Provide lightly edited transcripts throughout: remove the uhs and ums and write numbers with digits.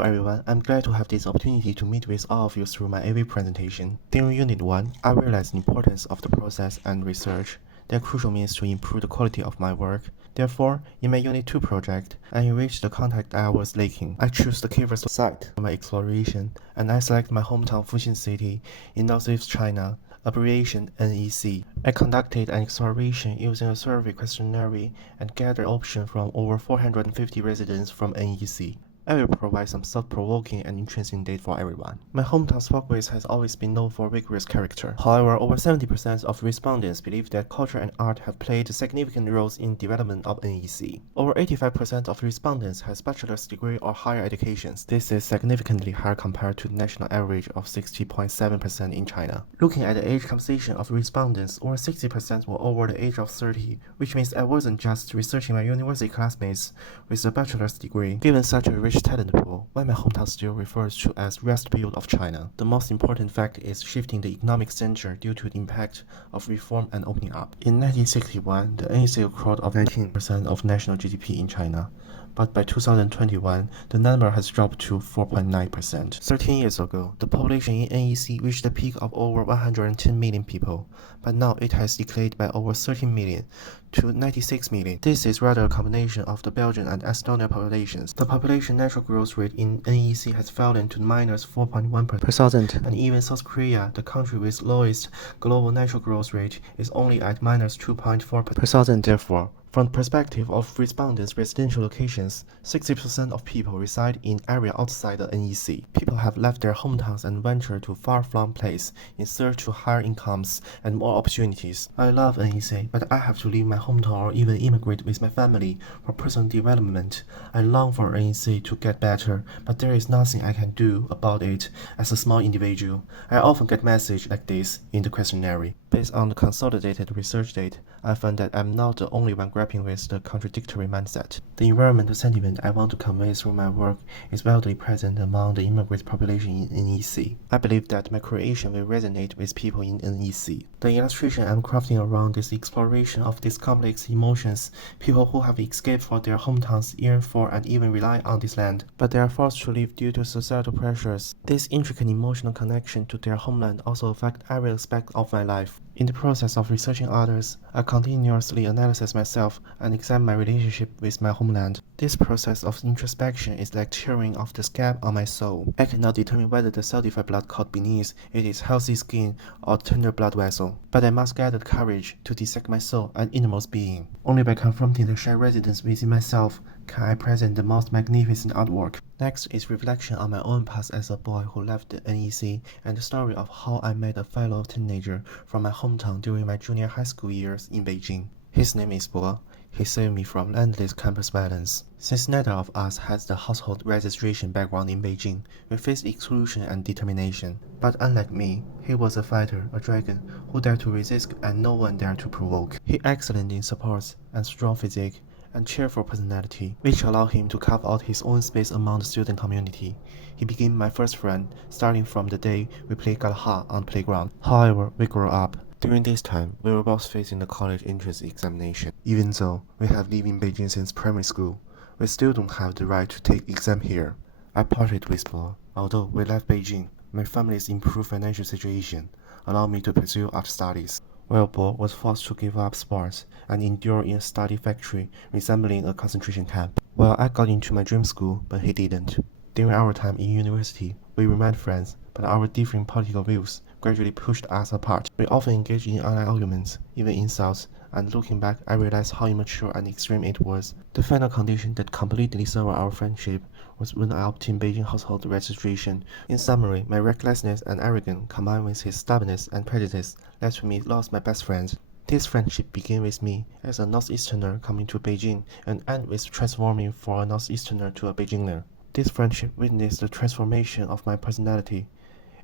Hello everyone, I'm glad to have this opportunity to meet with all of you through my AV presentation. During Unit 1, I realized the importance of the process and research. They are crucial means to improve the quality of my work. Therefore, in my Unit 2 project, I enriched the content I was lacking. I choose the keywords site for my exploration, and I select my hometown Fuxin City in northeast China, abbreviation NEC. I conducted an exploration using a survey questionnaire and gathered options from over 450 residents from NEC. I will provide some thought-provoking and interesting data for everyone. My hometown Spokways has always been known for rigorous character. However, over 70% of respondents believe that culture and art have played significant roles in development of NEC. Over 85% of respondents has bachelor's degree or higher educations. This is significantly higher compared to the national average of 60.7% in China. Looking at the age composition of respondents, over 60% were over the age of 30, which means I wasn't just researching my university classmates with a bachelor's degree. Given such a rich talent pool, why my hometown still refers to as Rust Belt of China. The most important fact is shifting the economic center due to the impact of reform and opening up. In 1961, the NEC accrued of 19% of national GDP in China, but by 2021, the number has dropped to 4.9%. 13 years ago, the population in NEC reached a peak of over 110 million people, but now it has declined by over 13 million to 96 million. This is rather a combination of the Belgian and Estonian populations. The population natural growth rate in NEC has fallen to minus 4.1 per thousand, and even South Korea, the country with lowest global natural growth rate, is only at minus 2.4 per thousand. Therefore, from the perspective of respondents' residential locations, 60% of people reside in areas outside the NEC. People have left their hometowns and ventured to far-flung places in search of higher incomes and more opportunities. I love NEC, but I have to leave my hometown or even immigrate with my family for personal development. I long for NEC to get better, but there is nothing I can do about it as a small individual. I often get messages like this in the questionnaire. Based on the consolidated research data, I find that I'm not the only one grappling with the contradictory mindset. The environmental sentiment I want to convey through my work is widely present among the immigrant population in NEC. I believe that my creation will resonate with people in NEC. The illustration I'm crafting around this exploration of these complex emotions, people who have escaped from their hometowns yearn for and even rely on this land, but they are forced to leave due to societal pressures. This intricate emotional connection to their homeland also affects every aspect of my life. In the process of researching others, I continuously analyze myself and examine my relationship with my homeland. This process of introspection is like tearing off the scab on my soul. I cannot determine whether the saltified blood caught beneath it is healthy skin or tender blood vessel, but I must gather the courage to dissect my soul and innermost being. Only by confronting the shy residence within myself can I present the most magnificent artwork. Next is reflection on my own past as a boy who left the NEC and the story of how I met a fellow teenager from my hometown during my junior high school years in Beijing. His name is Bo. He saved me from endless campus violence. Since neither of us has the household registration background in Beijing, we faced exclusion and determination. But unlike me, he was a fighter, a dragon, who dared to resist and no one dared to provoke. He excelled in sports and strong physique and cheerful personality, which allowed him to carve out his own space among the student community. He became my first friend, starting from the day we played Galaha on the playground. However, we grew up. During this time, we were both facing the college entrance examination. Even though we have lived in Beijing since primary school, we still don't have the right to take exam here. I parted with Bo. Although we left Beijing, my family's improved financial situation allowed me to pursue art studies, while Bo was forced to give up sports and endure in a study factory resembling a concentration camp. Well, I got into my dream school, but he didn't. During our time in university, we remained friends, but our differing political views gradually pushed us apart. We often engaged in online arguments, even insults, and looking back, I realized how immature and extreme it was. The final condition that completely severed our friendship was when I obtained Beijing household registration. In summary, my recklessness and arrogance combined with his stubbornness and prejudice led to me lose my best friend. This friendship began with me as a Northeasterner coming to Beijing and ended with transforming from a Northeasterner to a Beijinger. This friendship witnessed the transformation of my personality.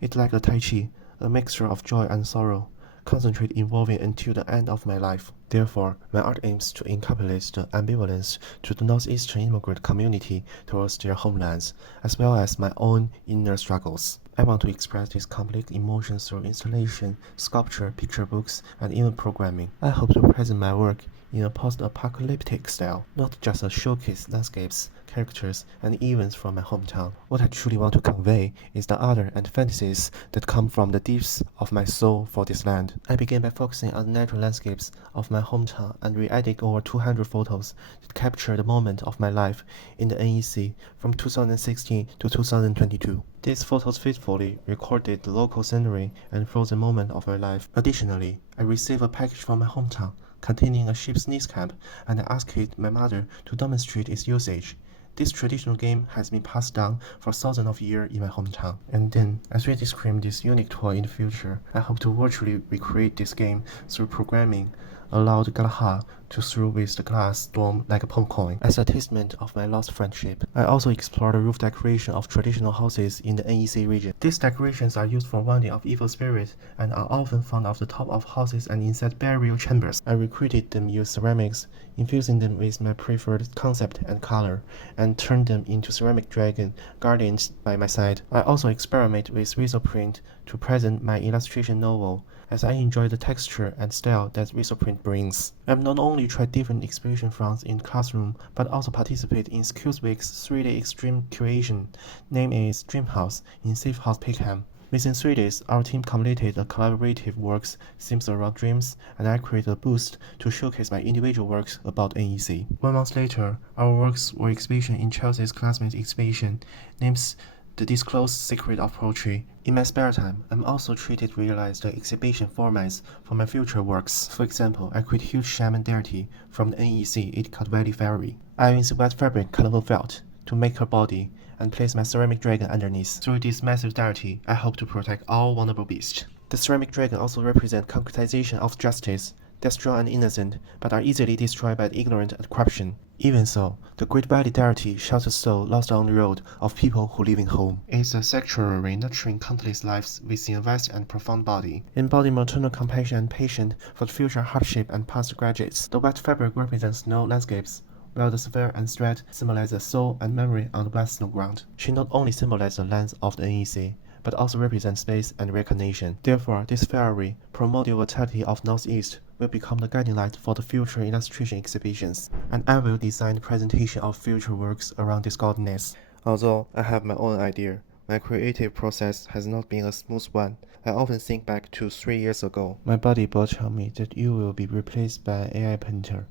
It's like a Tai Chi, a mixture of joy and sorrow, concentrate evolving until the end of my life. Therefore, my art aims to encapsulate the ambivalence to the Northeastern immigrant community towards their homelands, as well as my own inner struggles. I want to express these complex emotions through installation, sculpture, picture books, and even programming. I hope to present my work in a post-apocalyptic style, not just to showcase landscapes, characters, and events from my hometown. What I truly want to convey is the ardor and fantasies that come from the depths of my soul for this land. I began by focusing on the natural landscapes of my hometown and re-edited over 200 photos that capture the moment of my life in the NEC from 2016 to 2022. These photos faithfully recorded the local scenery and frozen moment of my life. Additionally, I received a package from my hometown containing a sheep's kneecap, and I asked my mother to demonstrate its usage. This traditional game has been passed down for thousands of years in my hometown. And then, as we describe this unique toy in the future, I hope to virtually recreate this game through programming, allow the Galaha to throw with the glass storm like a popcorn as a testament of my lost friendship. I also explore the roof decoration of traditional houses in the NEC region. These decorations are used for warning of evil spirits and are often found off the top of houses and inside burial chambers. I recreated them using ceramics, infusing them with my preferred concept and color, and turned them into ceramic dragon guardians by my side. I also experiment with Weasel print to present my illustration novel, as I enjoy the texture and style that Weasel print brings. I've not only tried different exhibition fronts in classroom, but also participate in Skillsweek's 3D extreme creation, named as Dreamhouse in Safe House Peckham. Within 3 days, our team completed a collaborative works themes around dreams, and I created a booth to showcase my individual works about NEC. 1 month later, our works were exhibition in Chelsea's classmate exhibition, named The Disclosed Secret of Poetry. In my spare time, I'm also treated to realize the exhibition formats for my future works. For example, I create huge shaman deity from the NEC Idcot Valley Fairy. I use wet fabric colorful felt to make her body and place my ceramic dragon underneath. Through this massive deity, I hope to protect all vulnerable beasts. The ceramic dragon also represents concretization of justice. They're strong and innocent, but are easily destroyed by ignorance and corruption. Even so, the Great Valley Deity shelters souls lost on the road of people who live in home. It's a sanctuary nurturing countless lives within a vast and profound body, embodying maternal compassion and patience for the future hardship and past graduates. The wet fabric represents snow landscapes, while the sphere and thread symbolize the soul and memory on the black snow ground. She not only symbolizes the lands of the NEC, but also represents space and recognition. Therefore, this fairy, primordial vitality of Northeast, will become the guiding light for the future illustration exhibitions, and I will design the presentation of future works around this goddess. Although I have my own idea, my creative process has not been a smooth one. I often think back to 3 years ago. My buddy Bo told me that you will be replaced by an AI painter.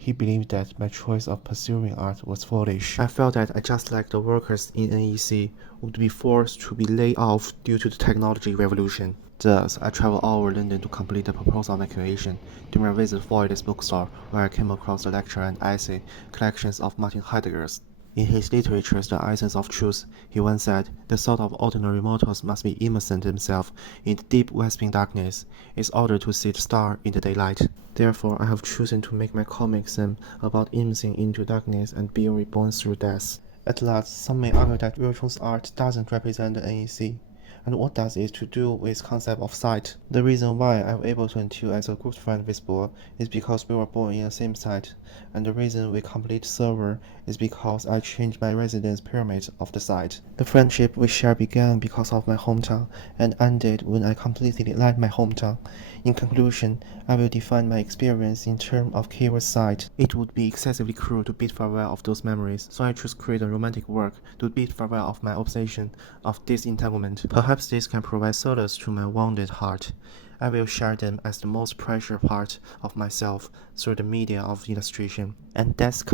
He believed that my choice of pursuing art was foolish. I felt that I, just like the workers in NEC, would be forced to be laid off due to the technology revolution. Thus, I traveled all over London to complete the proposal of my creation. During my visit to Void's bookstore, where I came across the lecture and essay collections of Martin Heidegger's. In his literature, The Essence of Truth, he once said, the thought of ordinary mortals must be immersing themselves in the deep western darkness in order to see the star in the daylight. Therefore, I have chosen to make my comic theme about immersing into darkness and being reborn through death. At last, some may argue that Ruochong's art doesn't represent the NEC. And what does it to do with concept of sight? The reason why I'm able to until as a good friend with Bo is because we were born in the same site, and the reason we complete server is because I changed my residence pyramid of the site. The friendship we share began because of my hometown and ended when I completely left my hometown. In conclusion, I will define my experience in terms of keyword sight. It would be excessively cruel to bid farewell of those memories, so I choose create a romantic work to bid farewell of my obsession of disentanglement. Perhaps this can provide solace to my wounded heart. I will share them as the most precious part of myself through the media of illustration. And that's